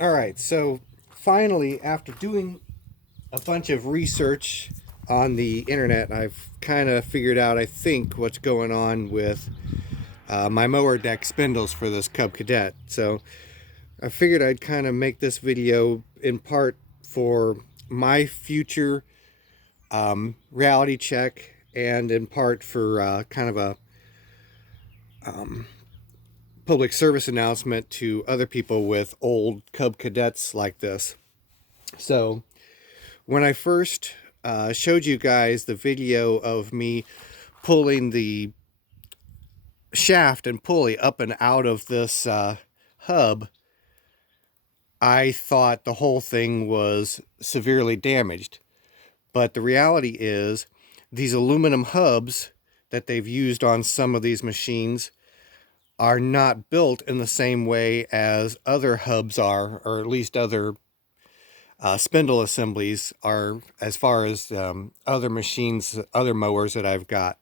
All right, so finally, after doing a bunch of research on the internet, I've kind of figured out, I think, what's going on with my mower deck spindles for this Cub Cadet. So I figured I'd kind of make this video in part for my future reality check, and in part for kind of a public service announcement to other people with old Cub Cadets like this. So when I first showed you guys the video of me pulling the shaft and pulley up and out of this hub, I thought the whole thing was severely damaged. But the reality is, these aluminum hubs that they've used on some of these machines are not built in the same way as other hubs are, or at least other spindle assemblies are, as far as other machines, other mowers that I've got.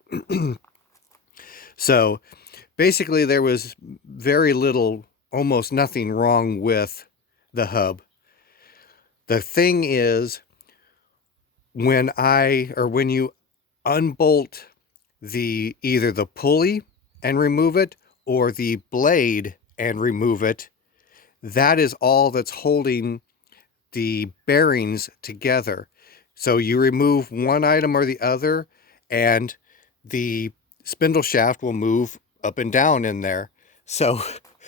So basically there was very little, almost nothing wrong with the hub. The thing is, when you unbolt either the pulley and remove it, or the blade and remove it, that is all that's holding the bearings together. So you remove one item or the other, and the spindle shaft will move up and down in there. So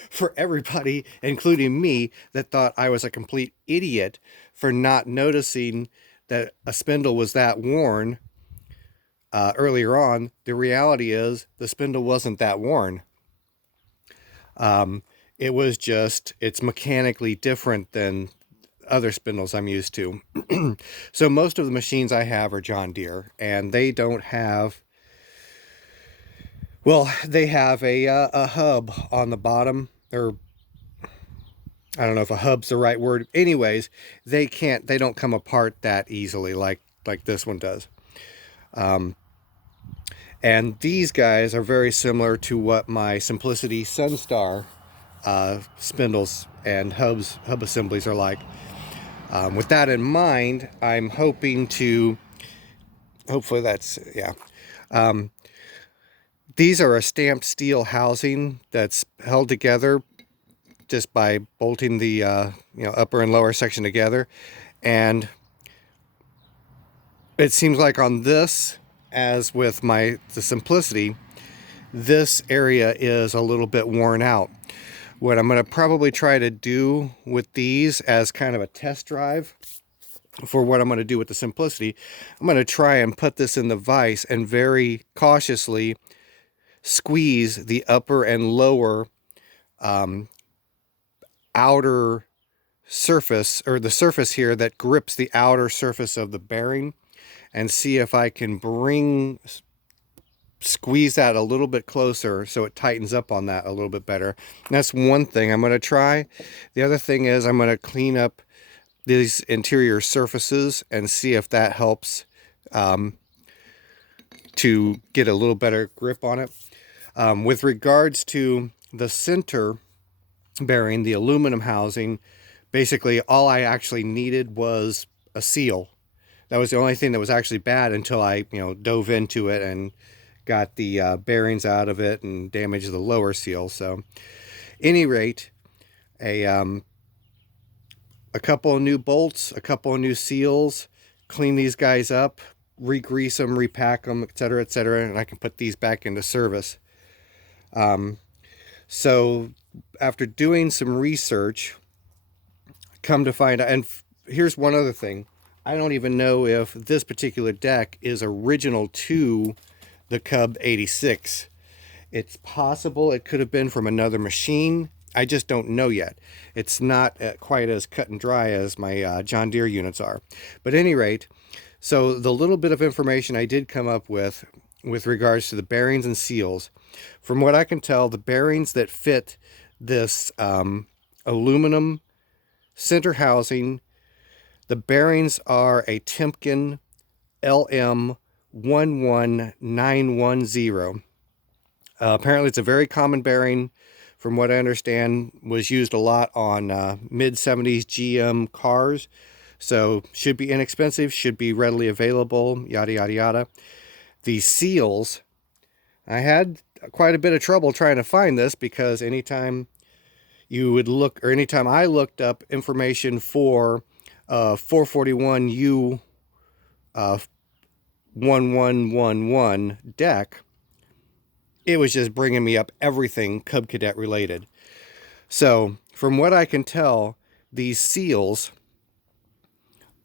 for everybody, including me, that thought I was a complete idiot for not noticing that a spindle was that worn earlier on, the reality is the spindle wasn't that worn. It was just, it's mechanically different than other spindles I'm used to. So most of the machines I have are John Deere, and they don't have, well, they have a hub on the bottom, or I don't know if a hub's the right word. Anyways, they don't come apart that easily like this one does. And these guys are very similar to what my Simplicity Sunstar spindles and hub assemblies are like. With that in mind, I'm hoping to, hopefully that's, yeah. These are a stamped steel housing that's held together just by bolting the upper and lower section together. And it seems like on this, as with the Simplicity, this area is a little bit worn out. What I'm going to probably try to do with these as kind of a test drive for what I'm going to do with the Simplicity, I'm going to try and put this in the vise and very cautiously squeeze the upper and lower outer surface, or the surface here that grips the outer surface of the bearing, and see if I can squeeze that a little bit closer so it tightens up on that a little bit better. And that's one thing I'm going to try. The other thing is I'm going to clean up these interior surfaces and see if that helps to get a little better grip on it. With regards to the center bearing, the aluminum housing, basically all I actually needed was a seal. That was the only thing that was actually bad until I dove into it and got the bearings out of it and damaged the lower seal. So any rate, a couple of new bolts, a couple of new seals, clean these guys up, re-grease them, repack them, etc., etc., and I can put these back into service. So after doing some research, come to find out, and here's one other thing. I don't even know if this particular deck is original to the Cub 86. It's possible it could have been from another machine. I just don't know yet. It's not quite as cut and dry as my John Deere units are. But at any rate, so the little bit of information I did come up with regards to the bearings and seals, from what I can tell, the bearings that fit this aluminum center housing, the bearings are a Timken LM11910. Apparently it's a very common bearing from what I understand, was used a lot on mid-70s GM cars. So should be inexpensive, should be readily available, yada, yada, yada. The seals, I had quite a bit of trouble trying to find this, because anytime you would look, or anytime I looked up information for 441 U-1111 deck, it was just bringing me up everything Cub Cadet related. So from what I can tell, these seals,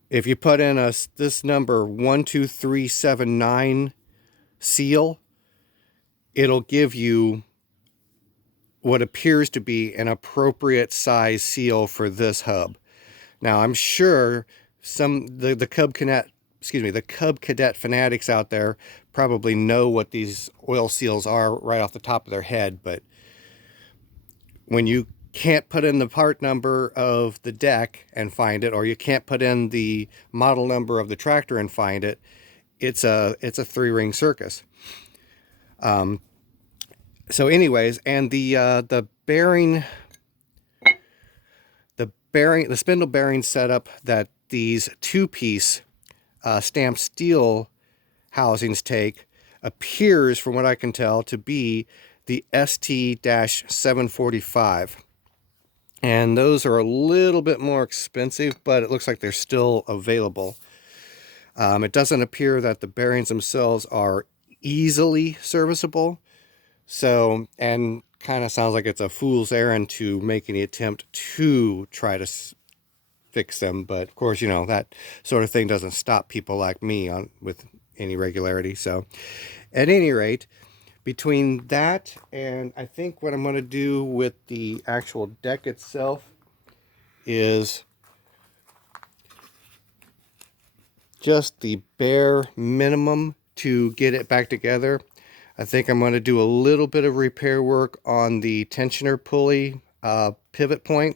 if you put in this number 12379 seal, it'll give you what appears to be an appropriate size seal for this hub. Now I'm sure the Cub Cadet, the Cub Cadet fanatics out there probably know what these oil seals are right off the top of their head, but when you can't put in the part number of the deck and find it, or you can't put in the model number of the tractor and find it, it's a three-ring circus. So anyways, and the spindle bearing setup that these two-piece stamped steel housings take appears, from what I can tell, to be the ST-745. And those are a little bit more expensive, but it looks like they're still available. It doesn't appear that the bearings themselves are easily serviceable. So, and kind of sounds like it's a fool's errand to make any attempt to try to fix them. But of course, you know, that sort of thing doesn't stop people like me with any regularity. So at any rate, between that and I think what I'm going to do with the actual deck itself is just the bare minimum to get it back together. I think I'm going to do a little bit of repair work on the tensioner pulley pivot point,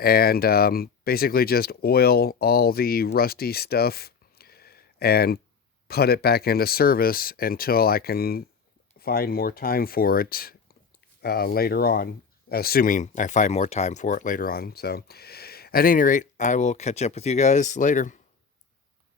and basically just oil all the rusty stuff and put it back into service until I can find more time for it later on, assuming I find more time for it later on. So at any rate, I will catch up with you guys later.